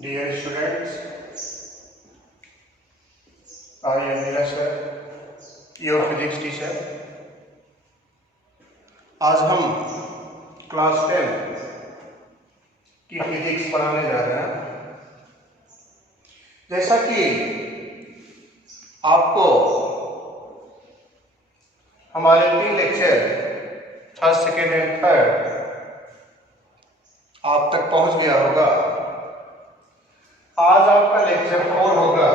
Dear students, I am Nila sir, your physics teacher. आज हम class 10 की physics पढ़ाने जा रहे हैं। जैसा कि आपको हमारे 3 lecture first, second and third आप तक पहुंच गया होगा। आज आपका लेक्चर 4 होगा।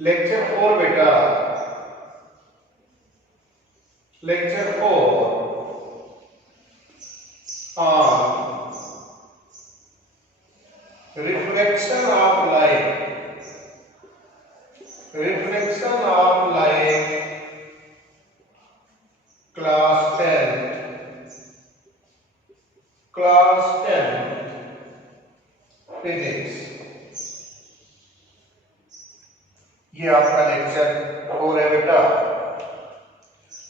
लेक्चर 4 बेटा, lecture 4 on reflection of light, reflection of light, class 10, class 10 physics. ये आपका लेक्चर 4 है बेटा।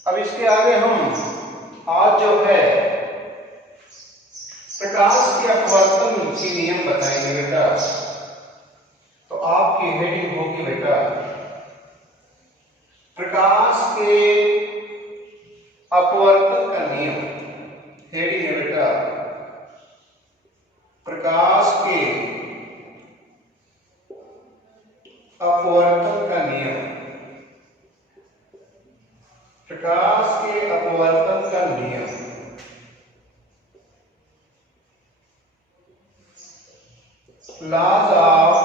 अब इसके आगे हम आज जो है प्रकाश के अपवर्तन की नियम बताएंगे बेटा। तो आपकी हेडिंग होगी बेटा प्रकाश के अपवर्तन का नियम। हेडिंग है बेटा प्रकाश के अपवर्तन का नियम, प्रकाश के अपवर्तन का नियम। Laws of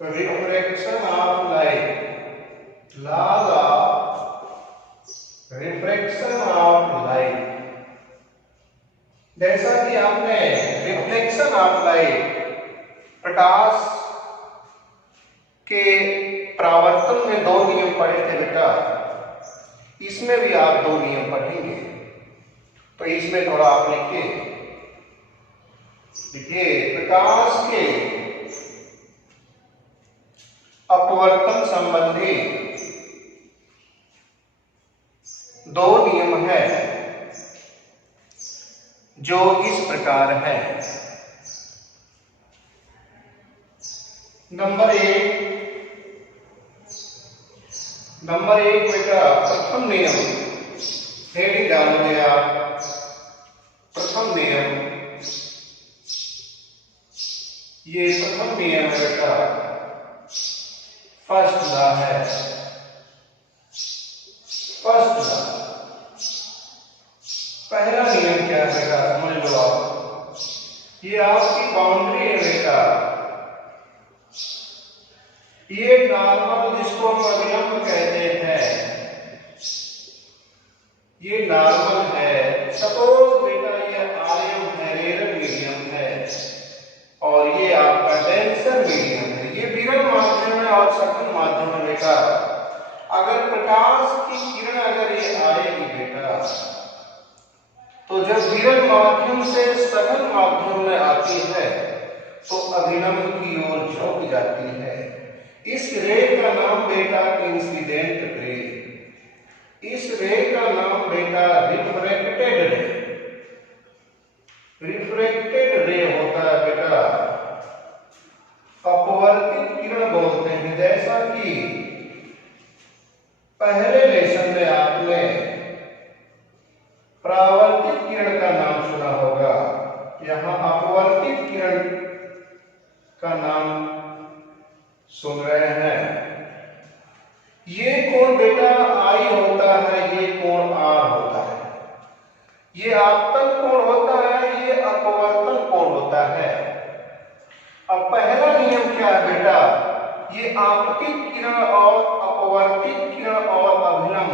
refraction of light, laws of refraction of light. जैसा कि आपने रिफ्लेक्शन ऑफ लाइट, प्रकाश के परावर्तन में 2 नियम पढ़े थे बेटा, इसमें भी आप 2 नियम पढ़ेंगे। तो इसमें थोड़ा आप लिखिए, प्रकाश के अपवर्तन संबंधी 2 नियम है जो इस प्रकार है। नंबर एक बेटा प्रथम नियम, हेडिंग डालोगे आप प्रथम नियम। ये प्रथम नियम है बेटा, फर्स्ट लॉ है, फर्स्ट लॉ। पहला नियम क्या है बेटा, समझ लो आप। ये आपकी बाउंड्री है बेटा। ये नॉर्मल जिसको हम अभिलंब कहते हैं, ये नॉर्मल है। सपोज बेटा ये आयम है, रेयर मीडियम है, और ये आपका डेंसर मीडियम है। ये विरल माध्यम है और सघन माध्यम है बेटा। अगर प्रकाश की किरण अगर ये आएगी बेटा, तो जब विरल माध्यम से सघन माध्यम में आती है तो अभिलंब की ओर झुक जाती है। इस रे का नाम बेटा इंसिडेंट रे, इस रे का नाम बेटा रिफ्रैक्टेड रे, रिफ्रैक्टेड रे होता है बेटा। अपवर्तित किरण बोलते हैं। जैसा कि पहले लेसन में आपने परावर्तित किरण का नाम सुना होगा, यहां अपवर्तित किरण का नाम सुन रहे हैं। ये कोण बेटा आई होता है, ये कोण आर होता है। ये आपतन कोण होता है, ये अपवर्तन कोण होता है। अब पहला नियम क्या है बेटा, ये आपतित किरण और अपवर्तित किरण और अभिलंब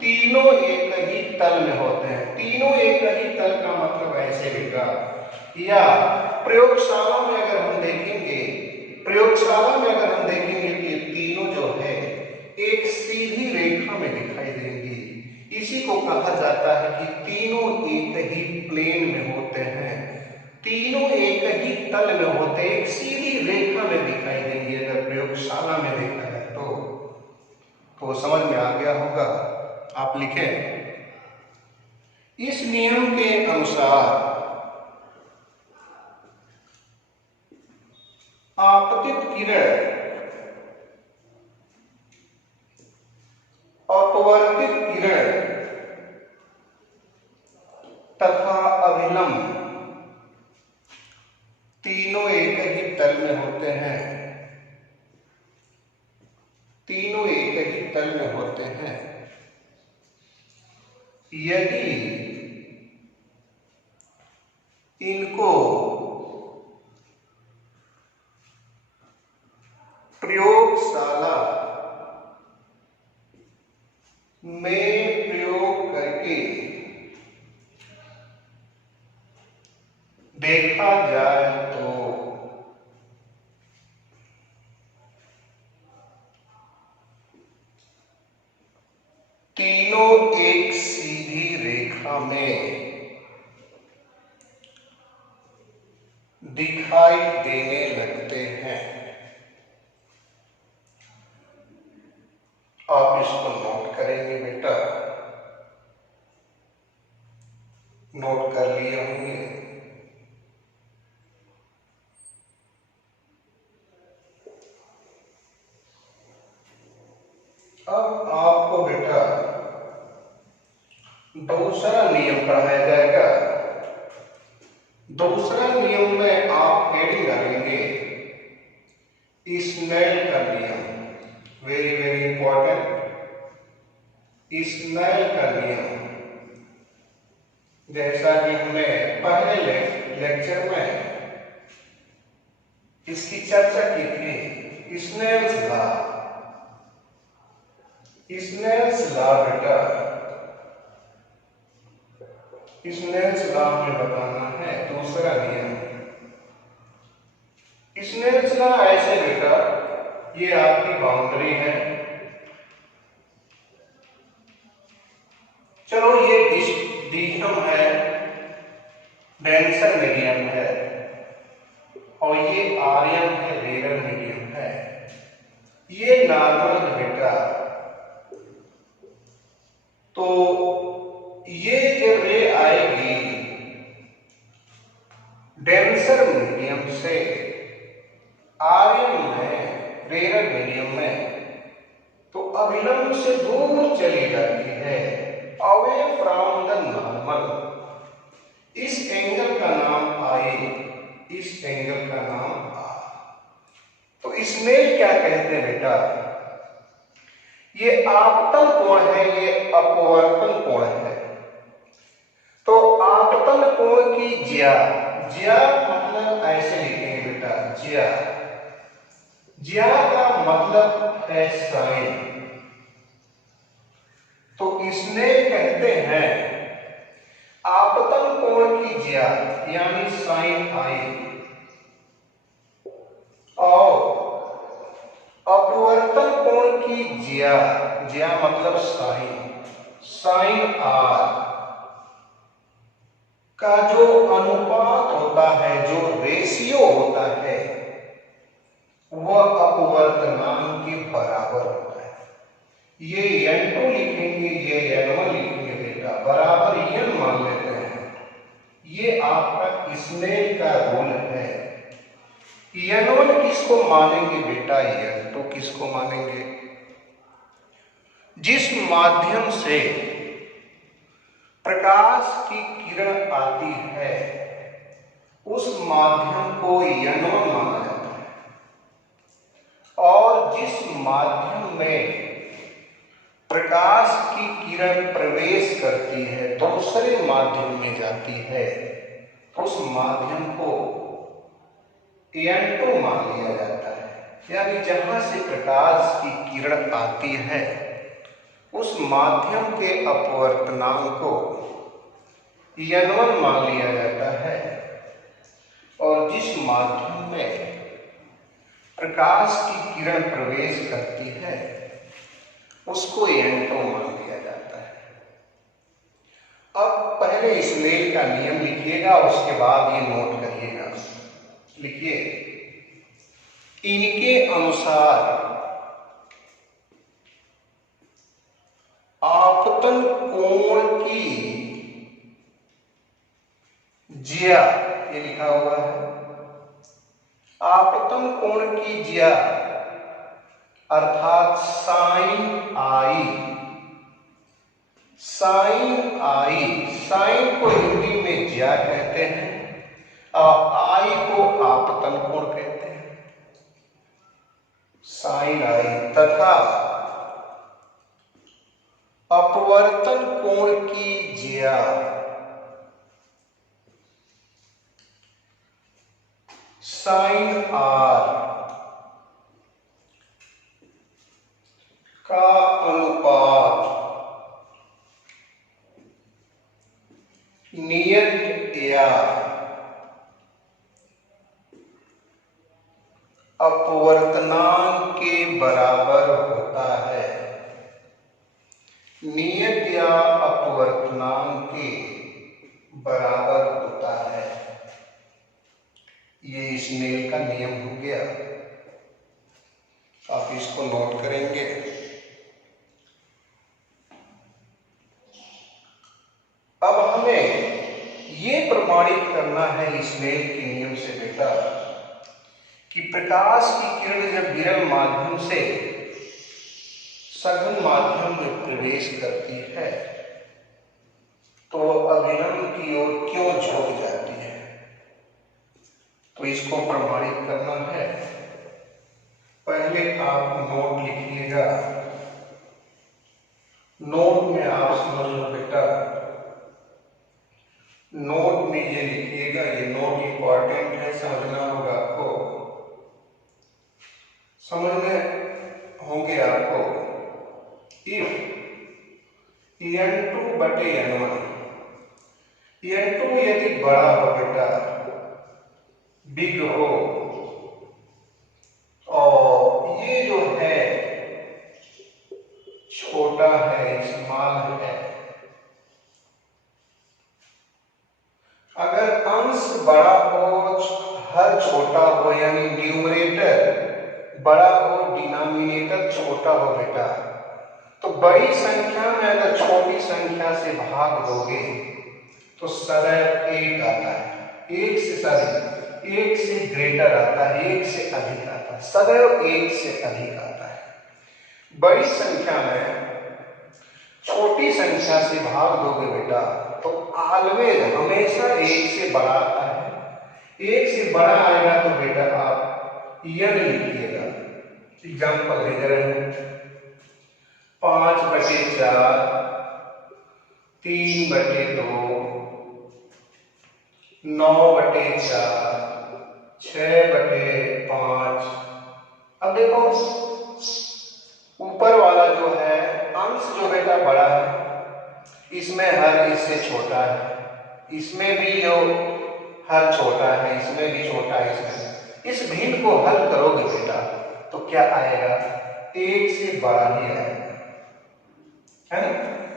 तीनों एक ही तल में होते हैं। तीनों एक ही तल का मतलब ऐसे बेटा, या प्रयोगशाला में अगर हम देखेंगे, प्रयोगशाला में अगर हम देखेंगे कि ये तीनों जो है एक सीधी रेखा में दिखाई देंगी। इसी को कहा जाता है कि तीनों एक ही प्लेन में होते हैं, तीनों एक ही तल में होते हैं, एक सीधी रेखा में दिखाई देंगे। अगर प्रयोगशाला में देखा है तो समझ में आ गया होगा। आप लिखें इस नियम के अनुसार आपतित किरण अपवर्तित किरण तथा अभिलंब तीनों एक ही तल में होते हैं। तीनों एक ही तल में होते हैं। यदि इनको प्रयोगशाला में प्रयोग करके देखा जाए तो तीनों एक सीधी रेखा में दिखाई देने लगते हैं। आप इसको नोट करेंगे बेटा, नोट कर लिए होंगे। अब आपको बेटा दूसरा नियम पढ़ाया जाएगा। दूसरा नियम में आप हेडिंग डालेंगे स्नेल का नियम। वेरी वेरी इंपॉर्टेंट, स्नेल का नियम। जैसा कि हमने पहले लेक्चर में इसकी चर्चा की थी, स्नेल्स लॉ। स्नेल्स लॉ बेटा, स्नेल्स लॉ में बताना है दूसरा नियम। स्नेल्स लॉ ऐसे बेटा, ये आपकी बाउंड्री है। चलो ये डिस्टम है, डेंसर मीडियम है, और ये आर्यन है, रेयर मीडियम है। ये नॉर्मल है बेटा। तो ये जब रे आएगी डेंसर मीडियम से आर्यन में, रेयर मीडियम में, तो अभिलंब से दूर चली जाती है, अवे फ्रॉम द नॉर्मल। इस एंगल का नाम आई, इस एंगल का नाम आ। तो इसमें क्या कहते हैं बेटा, ये आपतन कोण है, ये अपवर्तन कोण है। तो आपतन कोण की ज्या, ज्या मतलब ऐसे लिखेंगे बेटा, ज्या। ज्या का मतलब है साइन। तो इसमें कहते हैं आपतन कोण की ज्या यानी साइन आई, और अपवर्तन कोण की ज्या, ज्या मतलब साइन, साइन आर का जो अनुपात होता है, जो रेशियो होता है, वह अपवर्तनांक के बराबर होता है। ये n2 लिखेंगे, ये n1 लिखेंगे बेटा, बराबर n मान लेते हैं। ये आपका स्नेल का रूल है। n1 किसको मानेंगे बेटा, n2 किसको मानेंगे? जिस माध्यम से प्रकाश की किरण आती है उस माध्यम को n1 माना जाता है, और जिस माध्यम में प्रकाश की किरण प्रवेश करती है, दूसरे माध्यम में जाती है, उस माध्यम को n2 मान लिया जाता है। यानी जहां से प्रकाश की किरण आती है उस माध्यम के अपवर्तनांक को n1 मान लिया जाता है, और जिस माध्यम में प्रकाश की किरण प्रवेश करती है उसको n2 मान लिया जाता है। अब पहले स्नेल का नियम लिखिएगा, उसके बाद ये नोट करिएगा। लिखिए, इनके अनुसार आपतन कोण की ज्या ये लिखा हुआ है। आपतन कोण की ज्या अर्थात साइन आई। साइन आई, साइन को हिंदी में ज्या कहते हैं और आई को आपतन कोण कहते हैं। साइन आई तथा अपवर्तन कोण की ज्या साइन आर का अनुपात नियत या अपवर्तनांक के बराबर होता है। नियत या अपवर्तनांक के बराबर होता है। ये स्नेल का नियम हो गया, आप इसको नोट करेंगे। अब हमें ये प्रमाणित करना है स्नेल के नियम से बेटा कि प्रकाश की किरण जब विरल माध्यम से सघन माध्यम में प्रवेश करती है तो अभिलंब की ओर क्यों झुक जाती है। तो इसको प्रमाणित करना है। पहले आप नोट लिखिएगा। नोट में आप समझ लो बेटा, नोट में ये लिखिएगा, ये नोट इंपॉर्टेंट है, समझना होगा आपको, समझने होंगे आपको। इफ n2 बटे n1, n2 यदि बड़ा हो बेटा, बिग हो, और ये जो है छोटा है, स्मॉल है, अगर अंश बड़ा हो हर छोटा हो, यानी न्यूमरेटर बड़ा हो डिनोमिनेटर छोटा हो बेटा, तो बड़ी संख्या में अगर छोटी संख्या से भाग दोगे तो सदैव एक आता है। एक से सॉरी एक से ग्रेटर आता है, एक से अधिक आता है, सदैव एक से अधिक आता है। बड़ी संख्या में छोटी संख्या से भाग दोगे बेटा तो ऑलवेज हमेशा एक से बड़ा आता है। एक से बड़ा आएगा तो बेटा आप n लिखिएगा। एग्जाम्पल दे रहे हैं 5/4, 3/2, 9/4, 6/5। अब देखो ऊपर वाला जो है अंश जो बेटा बड़ा है, इसमें हर इससे छोटा है, इसमें भी जो हर छोटा है, इसमें भी छोटा है, इसमें इस भिन्न को हल करोगे बेटा तो क्या आएगा, एक से बड़ा ही आएगा, है ना।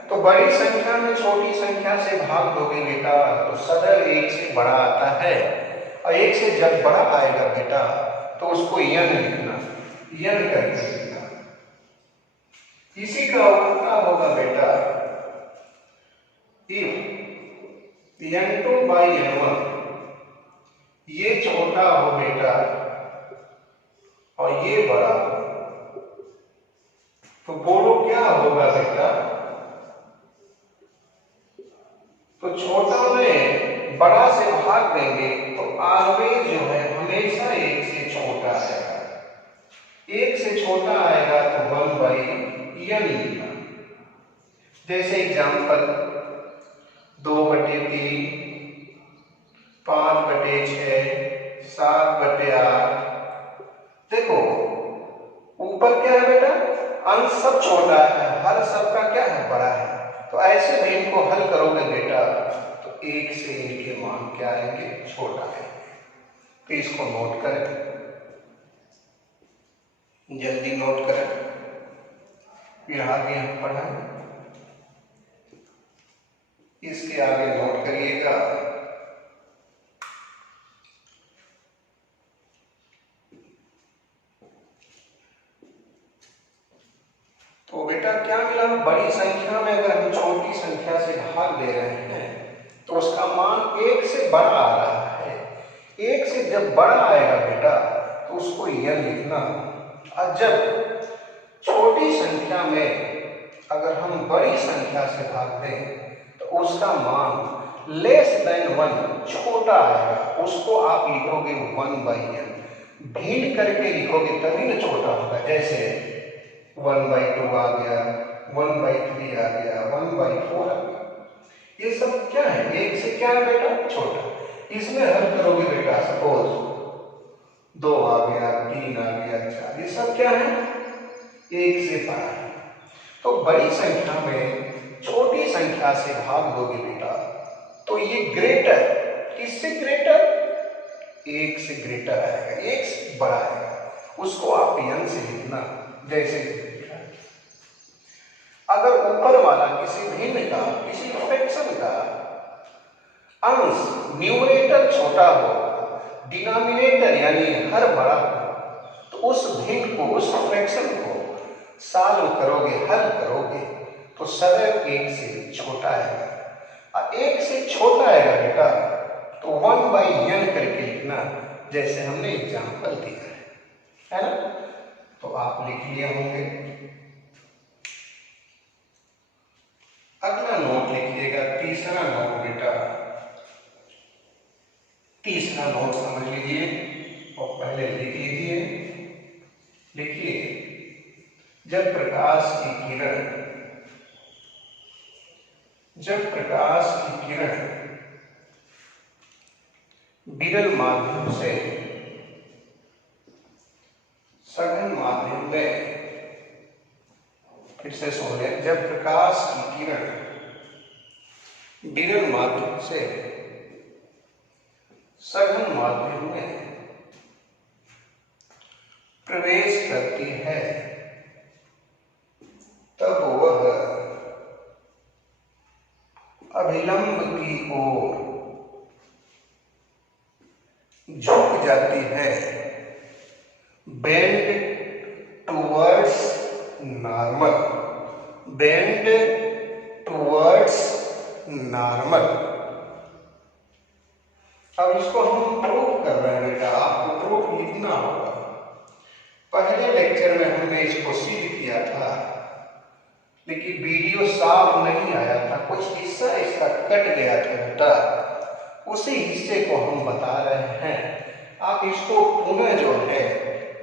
तो बड़ी संख्या में छोटी संख्या से भाग दोगे बेटा तो सदैव एक से बड़ा आता है, और एक से जब बड़ा आएगा बेटा तो उसको n लिखना, n करके लिखना। इसी का उल्टा होगा बेटा, इफ n2/n1 ये छोटा हो बेटा और ये बड़ा हो, तो बोलो क्या होगा बेटा, तो छोटा में बड़ा से भाग देंगे तो ऑलवेज जो है हमेशा एक से छोटा आएगा। एक से छोटा आएगा तो 1/n लिखना। जैसे एग्जाम्पल 2/3, 5/6, 7/8। देखो ऊपर क्या है बेटा, अंश सब छोटा है, हर सब का क्या है, बड़ा है। तो ऐसे भी इनको हल करोगे बेटा तो एक से इनके मान क्या आएंगे, छोटा है। तो इसको नोट करें, जल्दी नोट करें, फिर आगे हम पढ़ाएं। इसके आगे नोट करिएगा। तो बेटा क्या मिला, बड़ी संख्या में अगर हम छोटी संख्या से भाग दे रहे हैं तो उसका मान 1 से बड़ा आ रहा है। 1 से जब बड़ा आएगा बेटा तो उसको n लिखना। और जब छोटी संख्या में अगर हम बड़ी संख्या से भाग दें तो उसका मान लेस देन 1 छोटा आएगा, उसको आप लिखोगे 1/n। भिन्न करके लिखोगे तभी ना छोटा होगा। जैसे 1/2 आ गया, 1/3 आ गया, 1/4 आ गया। ये सब क्या है? 1 से क्या है बेटा? छोटा। इसमें हल करोगे बेटा, सपोज 2 आ गया, 3 आ गया, 4, ये सब क्या है? 1 से बड़ा है। तो बड़ी संख्या में छोटी संख्या से भाग दोगे बेटा तो ये ग्रेटर, किससे ग्रेटर? 1 से ग्रेटर आएगा, 1 से बड़ा आएगा, उसको आप n से लिखना। जैसे अगर ऊपर वाला किसी भिन्न का, किसी फ्रैक्शन का अंश न्यूमरेटर छोटा हो, डिनोमिनेटर यानी हर बड़ा हो, तो उस भिन्न को, उस फ्रैक्शन को सॉल्व करोगे, हल करोगे तो सदैव 1 से छोटा आएगा। और 1 से छोटा आएगा बेटा तो 1/n करके लिखना, जैसे हमने एग्जाम्पल दिया है ना? तो आप लिख लिए होंगे। अगला नोट लिखिएगा, तीसरा नोट बेटा। तीसरा नोट समझ लीजिए और पहले लिख लीजिए। लिखिए, जब प्रकाश की किरण विरल माध्यम से सघन माध्यम में, फिर से सुन लें, जब प्रकाश की किरण विरल माध्यम से सघन माध्यम में प्रवेश करती है तब वह अभिलंब की ओर झुक जाती है, bend towards normal, bend towards normal. अब इसको हम प्रूफ कर रहे हैं बेटा, आपको प्रूफ लिखना होगा। पहले लेक्चर में हमने इसको सिद्ध किया था, लेकिन वीडियो साफ नहीं आया था, कुछ हिस्सा इसका कट गया था बेटा, उसी हिस्से को हम बता रहे हैं। आप इसको पुनः जो है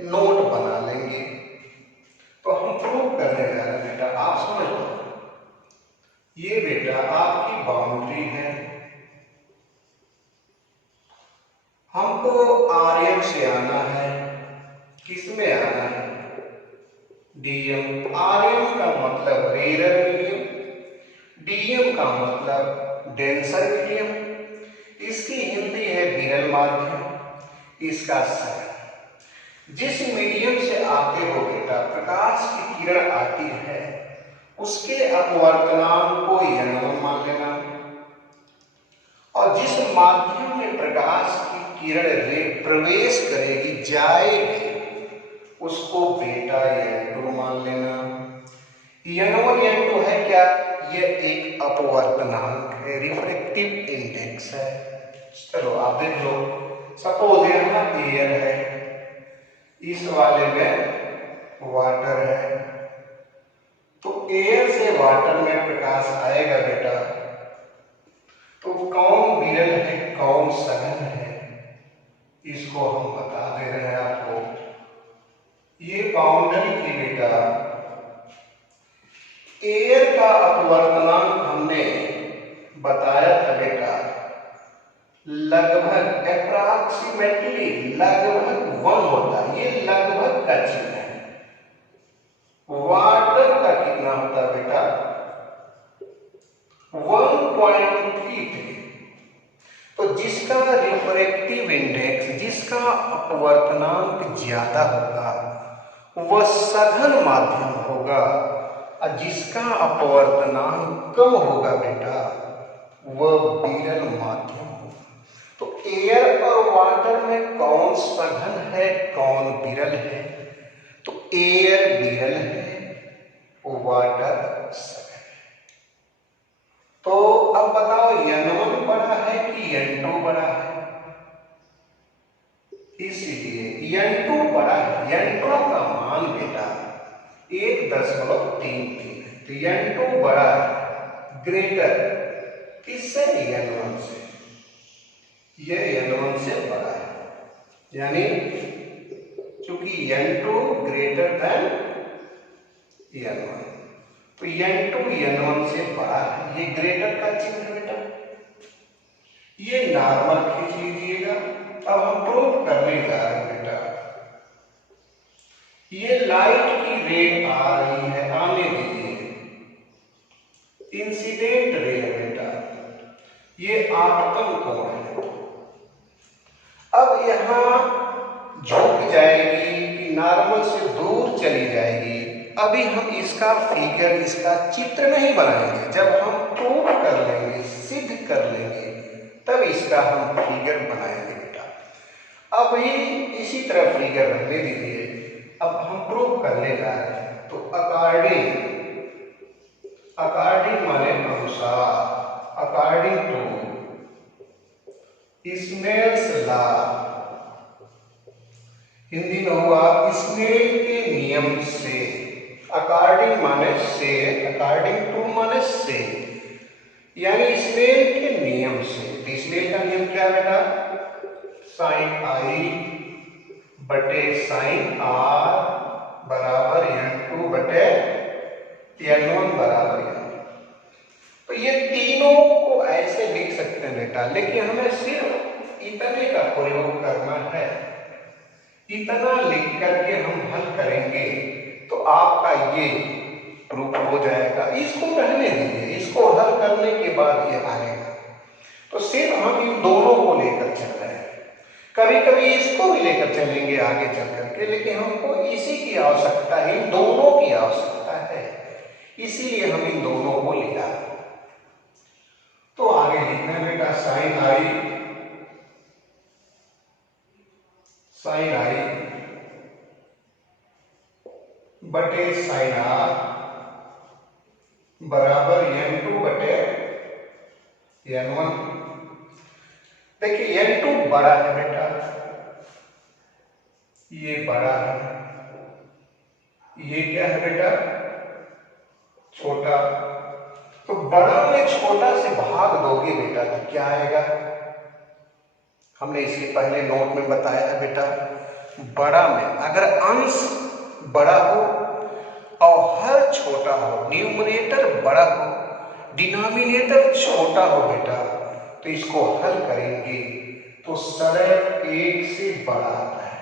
नोट बना लेंगे। तो हम प्रूव करने जा रहे हैं बेटा, आप समझ लो। ये बेटा आपकी बाउंड्री है, हमको आर्यन से आना है। किसमें आना है? डीएम। आर्यन का मतलब रेयर मीडियम, डीएम का मतलब डेंसर मीडियम। इसकी हिंदी है विरल माध्यम, इसका सर। जिस मीडियम से आते हो बेटा, प्रकाश की किरण आती है, उसके अपवर्तनांक को n1 मान लेना। और जिस माध्यम में प्रकाश की किरण प्रवेश करेगी, जाएगी, उसको बेटा n2 मान लेना। n1 n2 है क्या? यह एक अपवर्तनांक है, रिफ्रैक्टिव इंडेक्स है। चलो आप देख लो, सपोज यहाँ एयर है, इस वाले में वाटर है, तो एयर से वाटर में प्रकाश आएगा बेटा, तो कौन विरल है, कौन सघन है, इसको हम बता दे रहे हैं आपको। ये बाउंड्री की बेटा एयर का अपवर्तनांक हमने बताया था बेटा, लगभग अप्रॉक्सीमेटली लगभग 1 होता है। ये लगभग का चिन्ह है। वाटर का कितना होता है बेटा? 1.33। तो जिसका रिफ्रैक्टिव इंडेक्स, जिसका अपवर्तनांक ज्यादा होगा, वह सघन माध्यम होगा, और जिसका अपवर्तनांक कम होगा बेटा, वह विरल माध्यम होगा। तो एयर और वाटर में कौन सघन है, कौन विरल है? तो एयर विरल है, वाटर सघन है। तो अब बताओ n1 बड़ा 1.33 है। तो n2 बड़ा है, ग्रेटर किससे? n1 से। ये n1 से बड़ा है, यानी क्योंकि n2 ग्रेटर देन n1, तो n2 n1 से बड़ा है। ये ग्रेटर का चिन्ह है बेटा। ये नॉर्मल खींच लीजिएगा। अब हम प्रूव करने जा रहे हैं बेटा। ये लाइट की रे आ रही है, आने दीजिए, इंसिडेंट रे है बेटा। ये आपतन कोण है। अब यहां झुक जाएगी कि नॉर्मल से दूर चली जाएगी। अभी हम इसका फिगर, इसका चित्र नहीं बनाएंगे। जब हम प्रूव कर लेंगे, सिद्ध कर लेंगे, तब इसका हम फिगर बनाएंगे बेटा। अभी इसी तरह फिगर रखने दीजिए। अब हम प्रूव करने जा रहे हैं। तो अकॉर्डिंग, अकॉर्डिंग माने अनुसार, according to Snell's law, Hindi में हुआ स्नेल के नियम से। अकॉर्डिंग माने से, अकॉर्डिंग टू माने से, यानी स्नेल के नियम से। तो स्नेल का नियम क्या है बेटा? साइन आई बटे साइन आर बराबर n2 बटे n1 बराबर n। तो ये तीनों को ऐसे लिख सकते हैं बेटा, लेकिन हमें सिर्फ इतने का प्रयोग करना है। इतना लिख करके हम हल करेंगे तो आपका ये प्रूफ हो जाएगा। इसको रहने दीजिए, इसको हल करने के बाद ये आएगा। तो सिर्फ हम इन दोनों को लेकर चल रहे हैं। कभी कभी इसको भी लेकर चलेंगे आगे चल करके, लेकिन हमको इसी की आवश्यकता है, इन दोनों की आवश्यकता है, इसीलिए हम इन दोनों को लिया। तो आगे लिखना बेटा, साइन आई, साइन आई बटे साइन आर बराबर n2 बटे n1। देखिए n2 बड़ा है बेटा, ये बड़ा है, ये क्या है बेटा? छोटा। तो बड़ा में छोटा से भाग दोगे बेटा तो क्या आएगा? हमने इसके पहले नोट में बताया है बेटा, बड़ा में अगर अंश बड़ा हो और हर छोटा हो, न्यूमरेटर बड़ा हो, डिनोमिनेटर छोटा हो बेटा, तो इसको हल करेंगे तो सदैव एक से बड़ा आता है।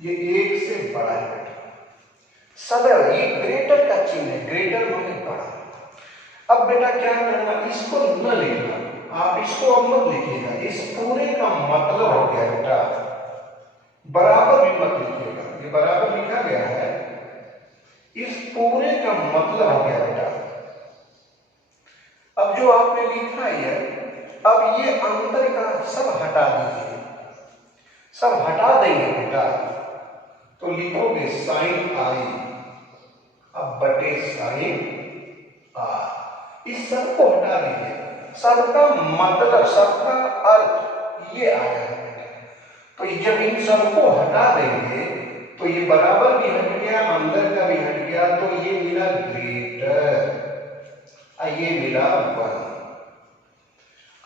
ये एक से बड़ा है बेटा, सदैव। ये ग्रेटर का चिन्ह है, ग्रेटर माने बड़ा। अब बेटा क्या करना, इसको न लिखना, आप इसको अब मत लिखिएगा। इस पूरे का मतलब हो गया बेटा, बराबर भी मत लिखिएगा, ये बराबर लिखा गया है। इस पूरे का मतलब हो गया बेटा। अब जो आपने लिखा है, अब ये अंतर का सब हटा दीजिए, सब हटा देंगे बेटा। तो लिखोगे साइन आई अब बटे साइन आर, इस सब को हटा दीजिए। सबका मतलब, सबका अर्थ ये आया है। तो जब इन सबको हटा देंगे तो ये बराबर भी हट गया, अंदर का भी हट गया, तो ये मिला ग्रेटर, ये मिला 1।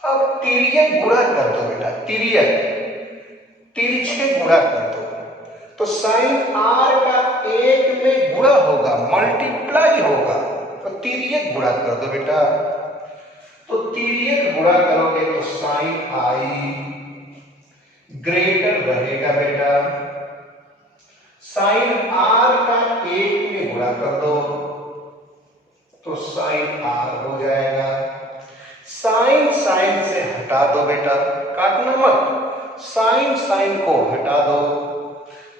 अब तिर्यक गुणा कर दो बेटा, तिर्यक तिरछे गुणा कर दो। तो साइन आर का एक में गुणा होगा, मल्टीप्लाई होगा, तो तिर्यक गुणा कर दो बेटा। तो तिर्यक गुणा करोगे तो साइन आई ग्रेटर रहेगा बेटा। साइन आर का एक में गुणा कर दो तो साइन आर हो जाएगा। साइन साइन से हटा दो बेटा, काटना मत, साइन साइन को हटा दो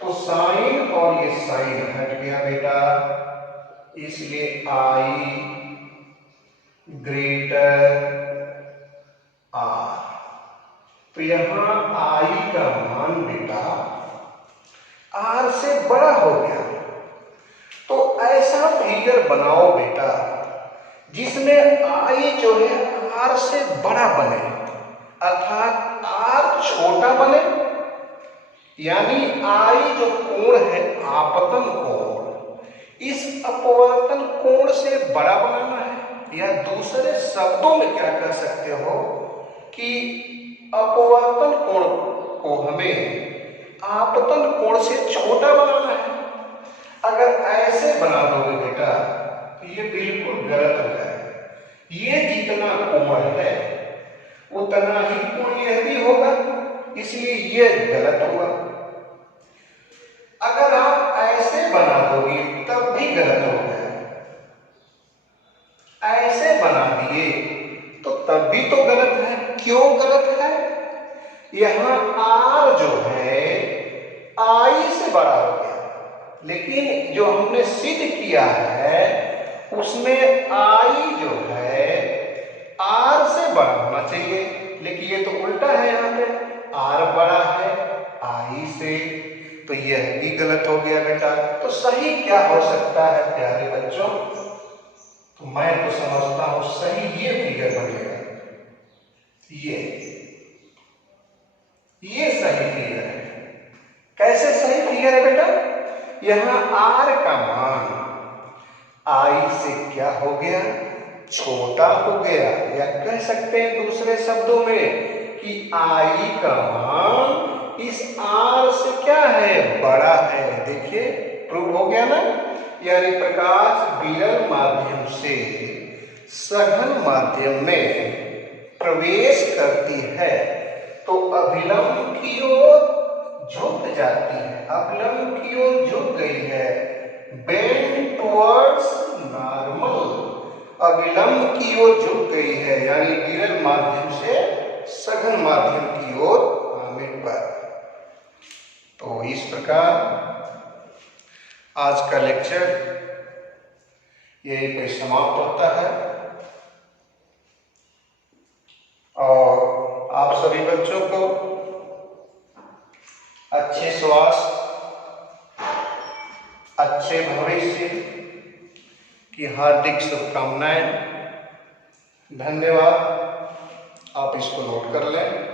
तो साइन और ये साइन हट गया बेटा, इसलिए आई ग्रेटर आर। तो यहां आई का मान बेटा आर से बड़ा हो गया। तो ऐसा फिगर बनाओ बेटा जिसमें आई जो है आर से बड़ा बने, अर्थात आर छोटा बने, यानी आई जो कोण है आपतन कोण, इस अपवर्तन कोण से बड़ा बनाना है, या दूसरे शब्दों में क्या कह सकते हो कि अपवर्तन कोण को हमें आपतन कोण से छोटा बनाना है। अगर ऐसे बना दोगे बेटा तो ये बिल्कुल गलत हो जाएगा। ये जितना कोण है उतना ही कोण यह भी होगा, इसलिए ये गलत होगा। अगर आप ऐसे बना दोगे तब भी गलत हो गया, ऐसे बना दिए तो तब भी तो गलत है। क्यों गलत है? यहां r जो है i से बड़ा हो गया, लेकिन जो हमने सिद्ध किया है उसमें i जो है r से बड़ा होना चाहिए, लेकिन ये तो उल्टा है। यहाँ पे r बड़ा है i से, तो यह भी गलत हो गया बेटा। तो सही क्या हो सकता है प्यारे बच्चों? तो मैं तो समझता हूं सही ये फिगर बनेगा, ये सही फिगर है। कैसे सही फिगर है बेटा? यहां r का मान i से क्या हो गया? छोटा हो गया, या कह सकते हैं दूसरे शब्दों में कि i का मान इस r से क्या है? बड़ा है। देखिए प्रूव हो गया ना। यानी प्रकाश विरल माध्यम से सघन माध्यम में प्रवेश करती है तो अभिलंब की ओर झुक जाती है। अभिलंब की ओर झुक गई है, बेंड टुवर्ड्स नॉर्मल, अभिलंब की ओर झुक गई है, यानी विरल माध्यम से सघन माध्यम की ओर आने पर। तो इस प्रकार आज का लेक्चर यही पे समाप्त होता है, और आप सभी बच्चों को अच्छे स्वास्थ्य, अच्छे भविष्य की हार्दिक शुभकामनाएं। धन्यवाद। आप इसको नोट कर लें।